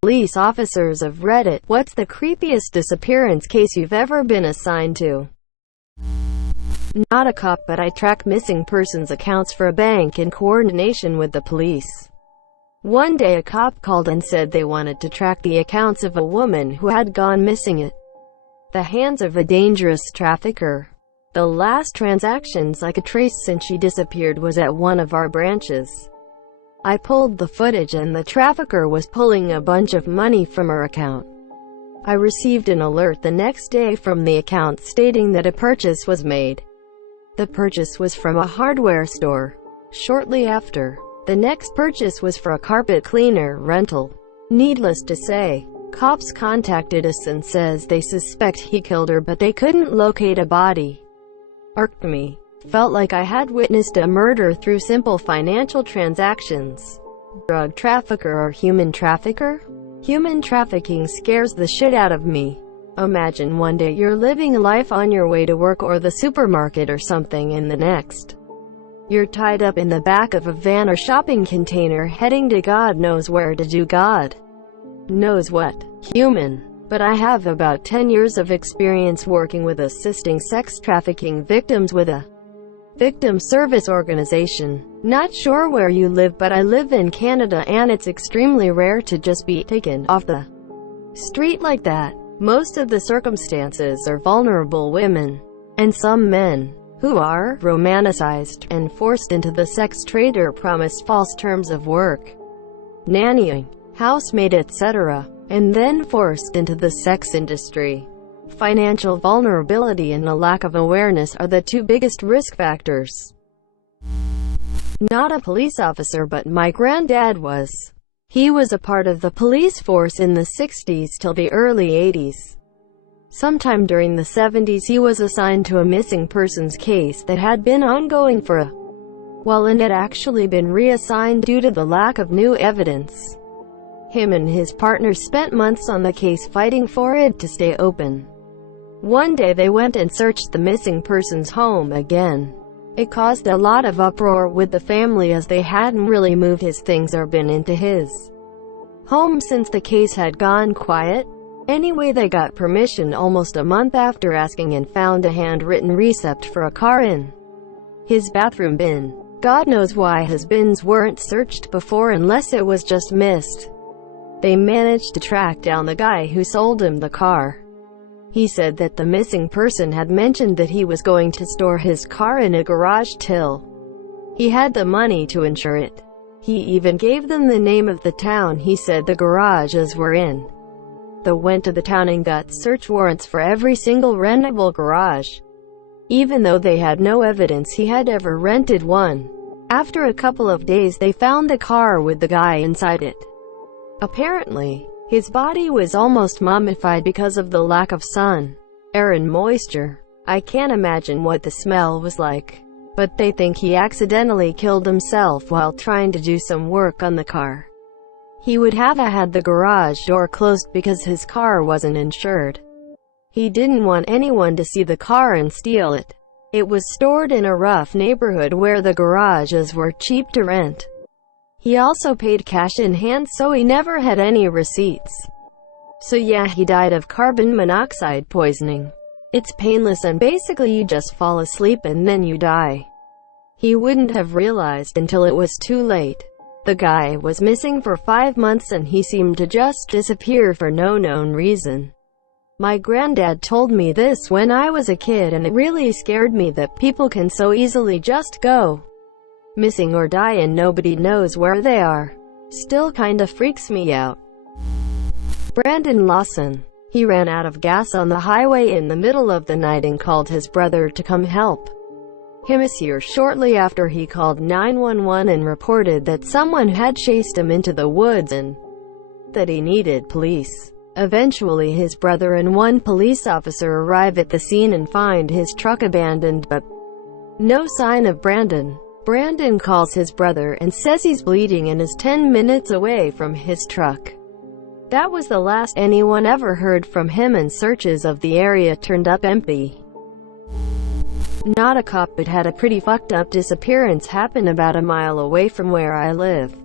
Police officers of Reddit, what's the creepiest disappearance case you've ever been assigned to? Not a cop, but I track missing persons accounts for a bank in coordination with the police. One day a cop called and said they wanted to track the accounts of a woman who had gone missing at the hands of a dangerous trafficker. The last transactions I could trace since she disappeared was at one of our branches. I pulled the footage and the trafficker was pulling a bunch of money from her account. I received an alert the next day from the account stating that a purchase was made. The purchase was from a hardware store. Shortly after, the next purchase was for a carpet cleaner rental. Needless to say, cops contacted us and says they suspect he killed her, but they couldn't locate a body. Irked me. Felt like I had witnessed a murder through simple financial transactions. Drug trafficker or human trafficker? Human trafficking scares the shit out of me. Imagine one day you're living a life on your way to work or the supermarket or something, and the next, you're tied up in the back of a van or shopping container heading to God knows where to do God knows what. Human. But I have about 10 years of experience working with assisting sex trafficking victims with a victim service organization. Not sure where you live, but I live in Canada and it's extremely rare to just be taken off the street like that. Most of the circumstances are vulnerable women, and some men, who are romanticized and forced into the sex trade or promised false terms of work, nannying, housemaid, etc., and then forced into the sex industry. Financial vulnerability and a lack of awareness are the two biggest risk factors. Not a police officer, but my granddad was. He was a part of the police force in the 60s till the early 80s. Sometime during the 70s he was assigned to a missing persons case that had been ongoing for a while and had actually been reassigned due to the lack of new evidence. Him and his partner spent months on the case fighting for it to stay open. One day they went and searched the missing person's home again. It caused a lot of uproar with the family as they hadn't really moved his things or been into his home since the case had gone quiet. Anyway, they got permission almost a month after asking and found a handwritten receipt for a car in his bathroom bin. God knows why his bins weren't searched before unless it was just missed. They managed to track down the guy who sold him the car. He said that the missing person had mentioned that he was going to store his car in a garage till he had the money to insure it. He even gave them the name of the town he said the garages were in. They went to the town and got search warrants for every single rentable garage, even though they had no evidence he had ever rented one. After a couple of days they found the car with the guy inside it. Apparently, his body was almost mummified because of the lack of sun, air and moisture. I can't imagine what the smell was like, but they think he accidentally killed himself while trying to do some work on the car. He would have had the garage door closed because his car wasn't insured. He didn't want anyone to see the car and steal it. It was stored in a rough neighborhood where the garages were cheap to rent. He also paid cash in hand, so he never had any receipts. So yeah, he died of carbon monoxide poisoning. It's painless and basically you just fall asleep and then you die. He wouldn't have realized until it was too late. The guy was missing for 5 months and he seemed to just disappear for no known reason. My granddad told me this when I was a kid and it really scared me that people can so easily just go missing or die and nobody knows where they are. Still kinda freaks me out. Brandon Lawson. He ran out of gas on the highway in the middle of the night and called his brother to come help him. Is here shortly after he called 911 and reported that someone had chased him into the woods and that he needed police. Eventually his brother and one police officer arrive at the scene and find his truck abandoned, but no sign of Brandon. Brandon calls his brother and says he's bleeding and is 10 minutes away from his truck. That was the last anyone ever heard from him, and searches of the area turned up empty. Not a cop, but had a pretty fucked up disappearance happen about a mile away from where I live.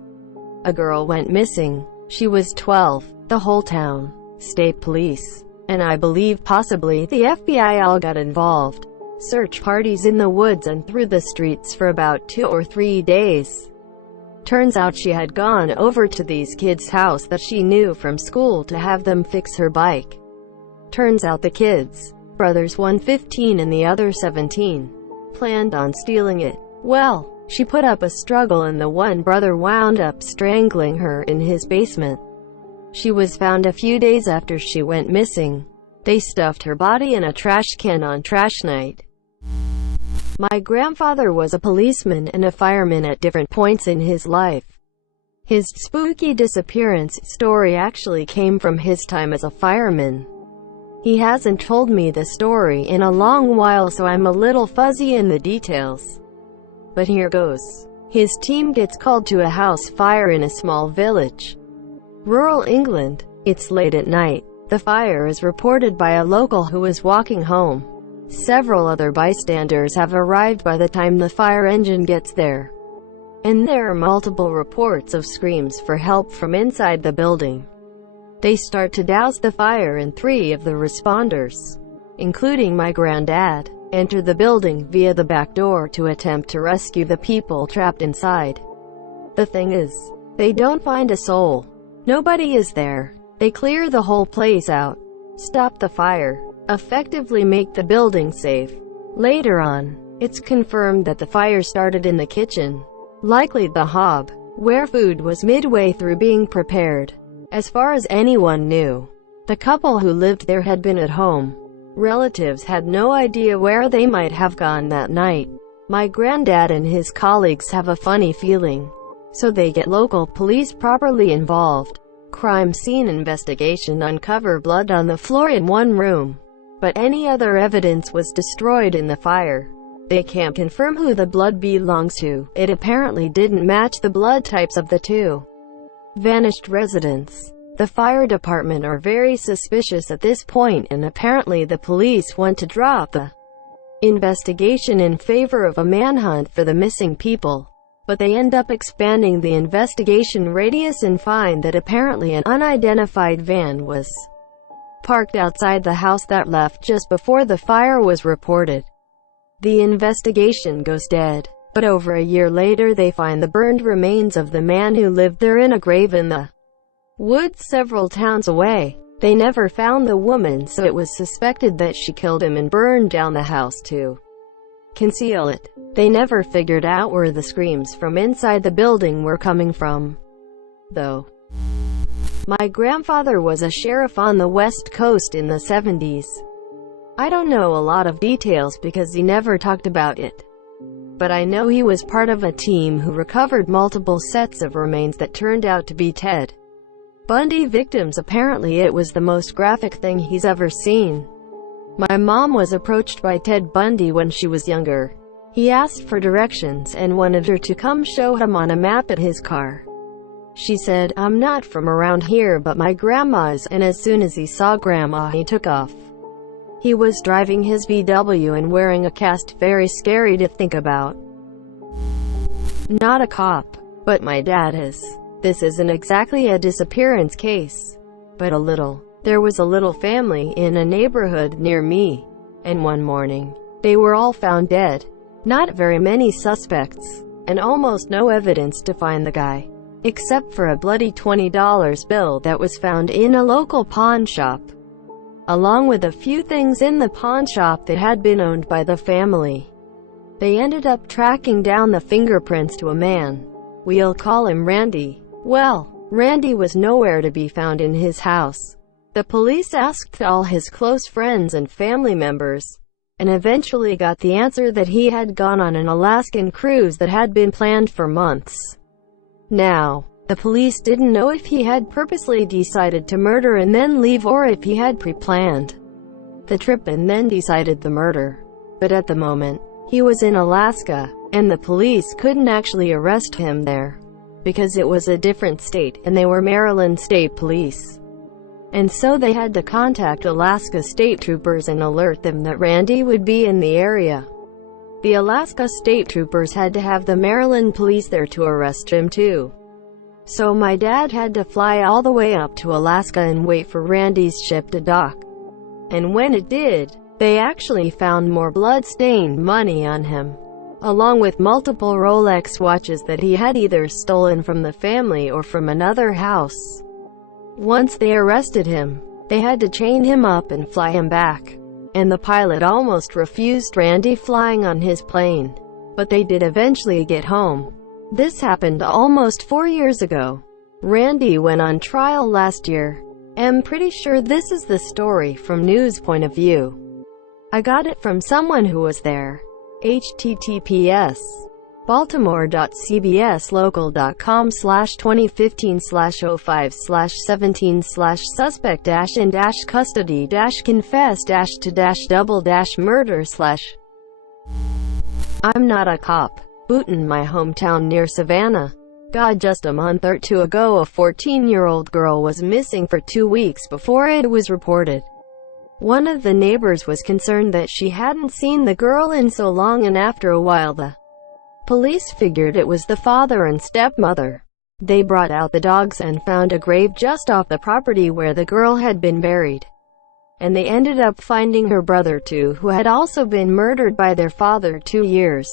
A girl went missing. She was 12. The whole town, state police, and I believe possibly the FBI all got involved. Search parties in the woods and through the streets for about 2 or 3 days. Turns out she had gone over to these kids' house that she knew from school to have them fix her bike. Turns out the kids, brothers, one 15 and the other 17, planned on stealing it. Well, she put up a struggle and the one brother wound up strangling her in his basement. She was found a few days after she went missing. They stuffed her body in a trash can on trash night. My grandfather was a policeman and a fireman at different points in his life. His spooky disappearance story actually came from his time as a fireman. He hasn't told me the story in a long while, so I'm a little fuzzy in the details. But here goes. His team gets called to a house fire in a small village. Rural England. It's late at night. The fire is reported by a local who is walking home. Several other bystanders have arrived by the time the fire engine gets there. And there are multiple reports of screams for help from inside the building. They start to douse the fire and 3 of the responders, including my granddad, enter the building via the back door to attempt to rescue the people trapped inside. The thing is, they don't find a soul. Nobody is there. They clear the whole place out, stop the fire, effectively make the building safe. Later on, it's confirmed that the fire started in the kitchen, likely the hob, where food was midway through being prepared. As far as anyone knew, the couple who lived there had been at home. Relatives had no idea where they might have gone that night. My granddad and his colleagues have a funny feeling, so they get local police properly involved. Crime scene investigation uncover blood on the floor in one room, but any other evidence was destroyed in the fire. They can't confirm who the blood belongs to. It apparently didn't match the blood types of the 2 vanished residents. The fire department are very suspicious at this point, and apparently the police want to drop the investigation in favor of a manhunt for the missing people. But they end up expanding the investigation radius and find that apparently an unidentified van was parked outside the house that left just before the fire was reported. The investigation goes dead, but over a year later they find the burned remains of the man who lived there in a grave in the woods several towns away. They never found the woman, so it was suspected that she killed him and burned down the house to conceal it. They never figured out where the screams from inside the building were coming from, though. My grandfather was a sheriff on the West Coast in the 70s. I don't know a lot of details because he never talked about it. But I know he was part of a team who recovered multiple sets of remains that turned out to be Ted Bundy victims. Apparently it was the most graphic thing he's ever seen. My mom was approached by Ted Bundy when she was younger. He asked for directions and wanted her to come show him on a map at his car. She said, "I'm not from around here, but my grandma is," and as soon as he saw Grandma he took off. He was driving his VW and wearing a cast. Very scary to think about. Not a cop, but my dad is. This isn't exactly a disappearance case, but a little. There was a little family in a neighborhood near me, and one morning, they were all found dead. Not very many suspects, and almost no evidence to find the guy, except for a bloody $20 bill that was found in a local pawn shop, along with a few things in the pawn shop that had been owned by the family. They ended up tracking down the fingerprints to a man. We'll call him Randy. Well, Randy was nowhere to be found in his house. The police asked all his close friends and family members, and eventually got the answer that he had gone on an Alaskan cruise that had been planned for months. Now, the police didn't know if he had purposely decided to murder and then leave, or if he had pre-planned the trip and then decided the murder. But at the moment, he was in Alaska, and the police couldn't actually arrest him there, because it was a different state, and they were Maryland State Police. And so they had to contact Alaska State Troopers and alert them that Randy would be in the area. The Alaska State Troopers had to have the Maryland Police there to arrest him too. So my dad had to fly all the way up to Alaska and wait for Randy's ship to dock. And when it did, they actually found more blood-stained money on him, along with multiple Rolex watches that he had either stolen from the family or from another house. Once they arrested him, they had to chain him up and fly him back. And the pilot almost refused Randy flying on his plane. But they did eventually get home. This happened almost 4 years ago. Randy went on trial last year. I'm pretty sure this is the story from news point of view. I got it from someone who was there. https baltimore.cbs/2015/05/17/suspect-in-custody-confess-to-double-murder/ I'm not a cop. Booton, my hometown near Savannah. God, just a month or two ago a 14-year-old girl was missing for 2 weeks before it was reported. One of the neighbors was concerned that she hadn't seen the girl in so long, and after a while the police figured it was the father and stepmother. They brought out the dogs and found a grave just off the property where the girl had been buried. And they ended up finding her brother too, who had also been murdered by their father 2 years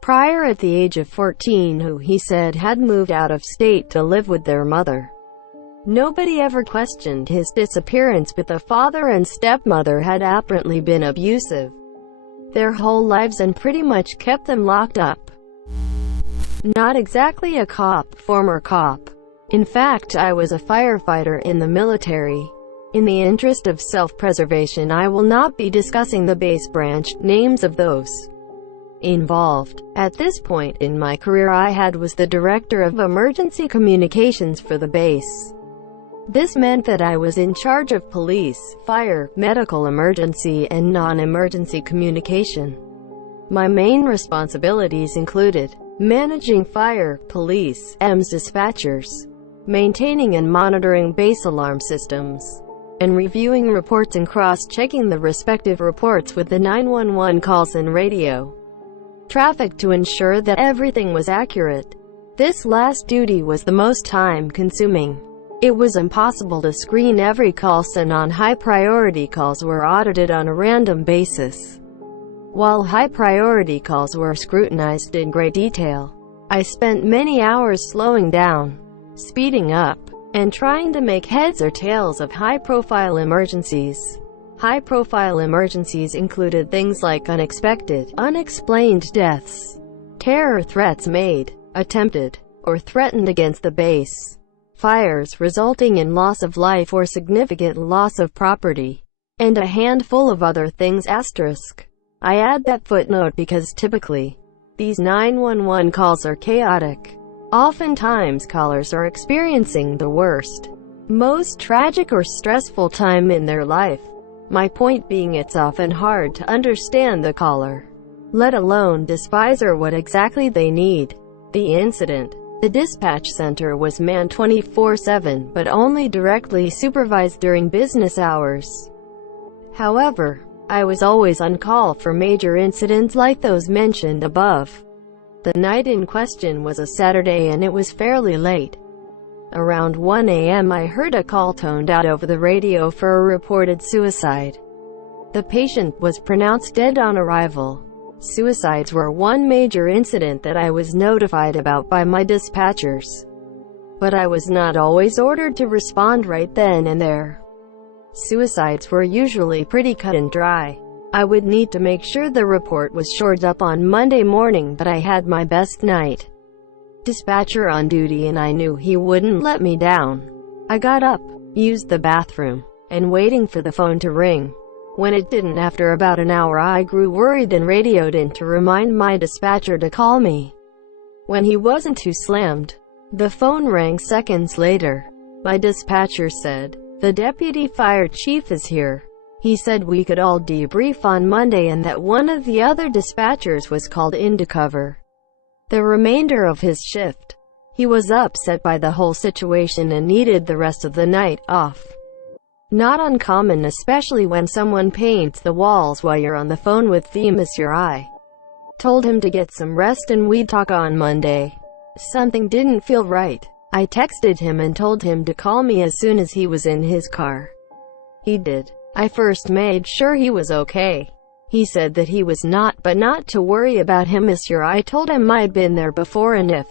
prior at the age of 14, who he said had moved out of state to live with their mother. Nobody ever questioned his disappearance, but the father and stepmother had apparently been abusive their whole lives and pretty much kept them locked up. Not exactly a cop, former cop. In fact, I was a firefighter in the military. In the interest of self-preservation, I will not be discussing the base branch names of those involved. At this point in my career, I was the director of emergency communications for the base. This meant that I was in charge of police, fire, medical emergency, and non-emergency communication. My main responsibilities included managing fire, police, EMS dispatchers, maintaining and monitoring base alarm systems, and reviewing reports and cross-checking the respective reports with the 911 calls and radio traffic to ensure that everything was accurate. This last duty was the most time-consuming. It was impossible to screen every call, so non-high-priority calls were audited on a random basis, while high-priority calls were scrutinized in great detail. I spent many hours slowing down, speeding up, and trying to make heads or tails of high-profile emergencies. High-profile emergencies included things like unexpected, unexplained deaths, terror threats made, attempted, or threatened against the base, fires resulting in loss of life or significant loss of property, and a handful of other things. I add that footnote because typically, these 911 calls are chaotic. Oftentimes callers are experiencing the worst, most tragic or stressful time in their life. My point being, it's often hard to understand the caller, let alone despise or what exactly they need. The incident. The dispatch center was manned 24/7, but only directly supervised during business hours. However, I was always on call for major incidents like those mentioned above. The night in question was a Saturday and it was fairly late. Around 1 a.m. I heard a call toned out over the radio for a reported suicide. The patient was pronounced dead on arrival. Suicides were one major incident that I was notified about by my dispatchers, but I was not always ordered to respond right then and there. Suicides were usually pretty cut and dry. I would need to make sure the report was shored up on Monday morning, but I had my best night dispatcher on duty and I knew he wouldn't let me down. I got up, used the bathroom, and waiting for the phone to ring. When it didn't, after about an hour, I grew worried and radioed in to remind my dispatcher to call me. When he wasn't too slammed, the phone rang seconds later. My dispatcher said, "The deputy fire chief is here. He said we could all debrief on Monday and that one of the other dispatchers was called in to cover the remainder of his shift. He was upset by the whole situation and needed the rest of the night off." Not uncommon, especially when someone paints the walls while you're on the phone with them. Monsieur, I told him to get some rest and we'd talk on Monday. Something didn't feel right. I texted him and told him to call me as soon as he was in his car. He did. I first made sure he was okay. He said that he was not, but not to worry about him, monsieur. I told him I'd been there before and if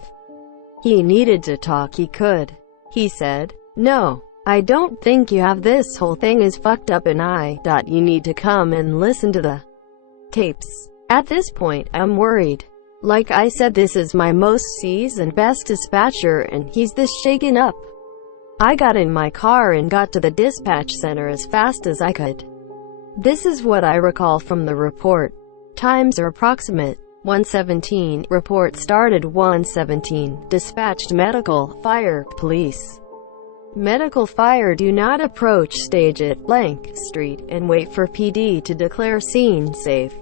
he needed to talk he could. He said, "No, I don't think you have. This whole thing is fucked up and you need to come and listen to the tapes." At this point, I'm worried. Like I said, this is my most seasoned, best dispatcher and he's this shaken up. I got in my car and got to the dispatch center as fast as I could. This is what I recall from the report. Times are approximate. 1:17. Report started 1:17. Dispatched medical, fire, police. Medical fire do not approach stage at blank street and wait for PD to declare scene safe.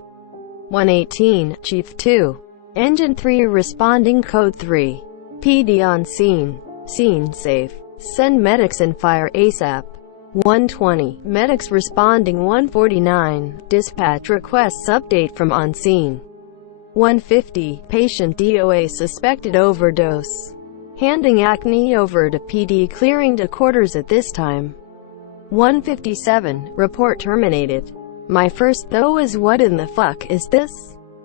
1:18. Chief 2. Engine 3 responding code 3. PD on scene. Scene safe. Send medics and fire ASAP. 1:20. Medics responding. 1:49. Dispatch requests update from on scene. 1:50. Patient DOA suspected overdose. Handing acne over to PD, clearing to quarters at this time. 1:57. Report terminated. My first though is, what in the fuck is this?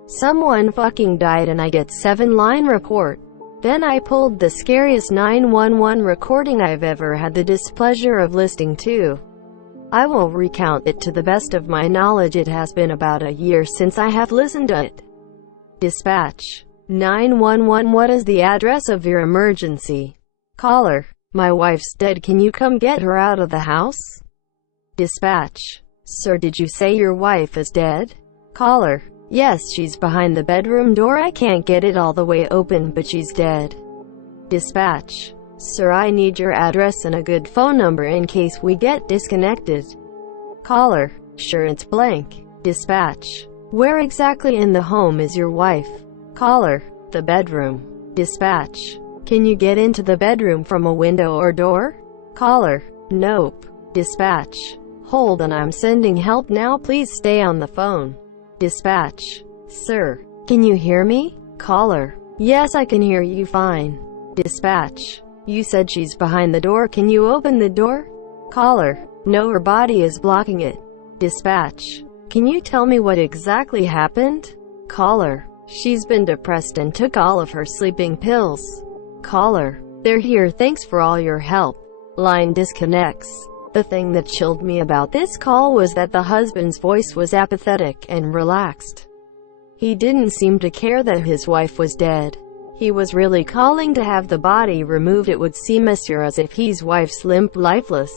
Someone fucking died and I get 7-line report. Then I pulled the scariest 911 recording I've ever had the displeasure of listening to. I will recount it to the best of my knowledge. It has been about a year since I have listened to it. Dispatch. 911. What is the address of your emergency? Caller. My wife's dead. Can you come get her out of the house? Dispatch. Sir, did you say your wife is dead? Caller. Yes, she's behind the bedroom door. I can't get it all the way open, but she's dead. Dispatch. Sir, I need your address and a good phone number in case we get disconnected. Caller. Sure, it's blank. Dispatch. Where exactly in the home is your wife? Caller. The bedroom. Dispatch. Can you get into the bedroom from a window or door? Caller. Nope. Dispatch. Hold on, I'm sending help now. Please stay on the phone. Dispatch. Sir, can you hear me? Caller. Yes, I can hear you fine. Dispatch. You said she's behind the door. Can you open the door? Caller. No, her body is blocking it. Dispatch. Can you tell me what exactly happened? Caller. She's been depressed and took all of her sleeping pills. Caller. They're here. Thanks for all your help. Line disconnects. The thing that chilled me about this call was that the husband's voice was apathetic and relaxed. He didn't seem to care that his wife was dead. He was really calling to have the body removed. It would seem, monsieur, as if his wife's limp, lifeless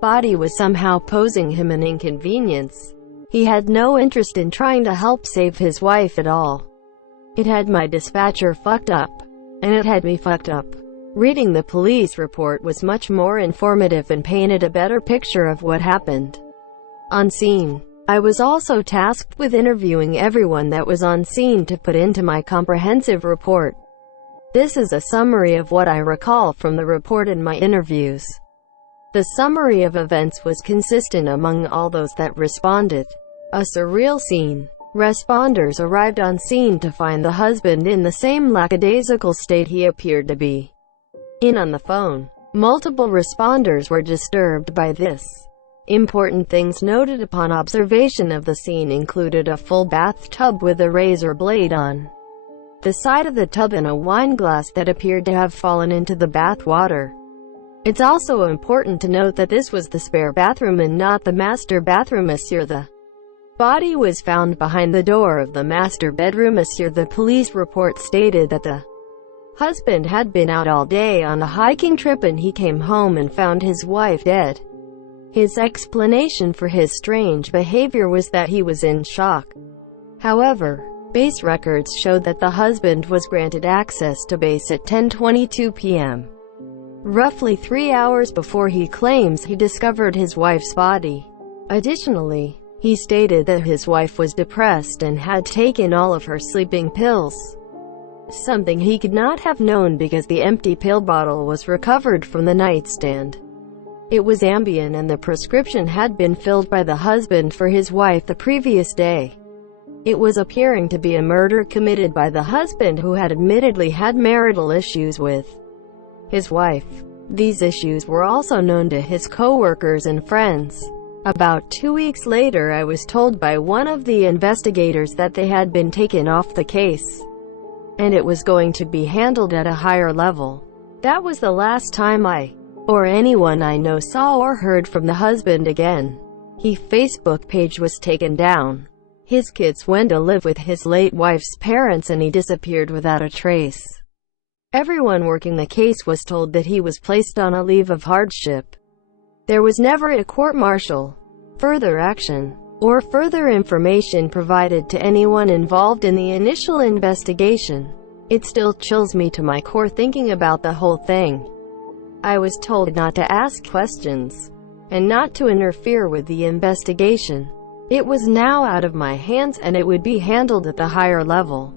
body was somehow posing him an inconvenience. He had no interest in trying to help save his wife at all. It had my dispatcher fucked up. And it had me fucked up. Reading the police report was much more informative and painted a better picture of what happened. On scene. I was also tasked with interviewing everyone that was on scene to put into my comprehensive report. This is a summary of what I recall from the report and my interviews. The summary of events was consistent among all those that responded. A surreal scene. Responders arrived on scene to find the husband in the same lackadaisical state he appeared to be in on the phone. Multiple responders were disturbed by this. Important things noted upon observation of the scene included a full bathtub with a razor blade on the side of the tub and a wine glass that appeared to have fallen into the bath water. It's also important to note that this was the spare bathroom and not the master bathroom, monsieur. The body was found behind the door of the master bedroom, monsieur. The police report stated that the husband had been out all day on a hiking trip and he came home and found his wife dead. His explanation for his strange behavior was that he was in shock. However, base records showed that the husband was granted access to base at 10:22 p.m. roughly 3 hours before he claims he discovered his wife's body. Additionally, he stated that his wife was depressed and had taken all of her sleeping pills. Something he could not have known because the empty pill bottle was recovered from the nightstand. It was Ambien and the prescription had been filled by the husband for his wife the previous day. It was appearing to be a murder committed by the husband, who had admittedly had marital issues with his wife. These issues were also known to his co-workers and friends. About 2 weeks later, I was told by one of the investigators that they had been taken off the case, and it was going to be handled at a higher level. That was the last time I, or anyone I know, saw or heard from the husband again. His Facebook page was taken down. His kids went to live with his late wife's parents and he disappeared without a trace. Everyone working the case was told that he was placed on a leave of hardship. There was never a court-martial, further action, or further information provided to anyone involved in the initial investigation. It still chills me to my core thinking about the whole thing. I was told not to ask questions, and not to interfere with the investigation. It was now out of my hands and it would be handled at the higher level.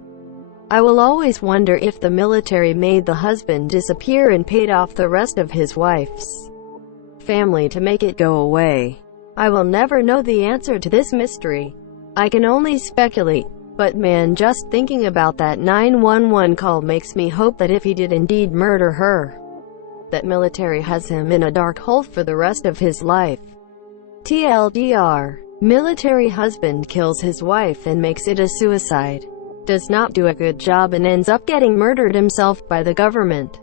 I will always wonder if the military made the husband disappear and paid off the rest of his wife's family to make it go away. I will never know the answer to this mystery. I can only speculate. But man, just thinking about that 911 call makes me hope that if he did indeed murder her, that military has him in a dark hole for the rest of his life. TLDR. Military husband kills his wife and makes it a suicide. Does not do a good job and ends up getting murdered himself by the government.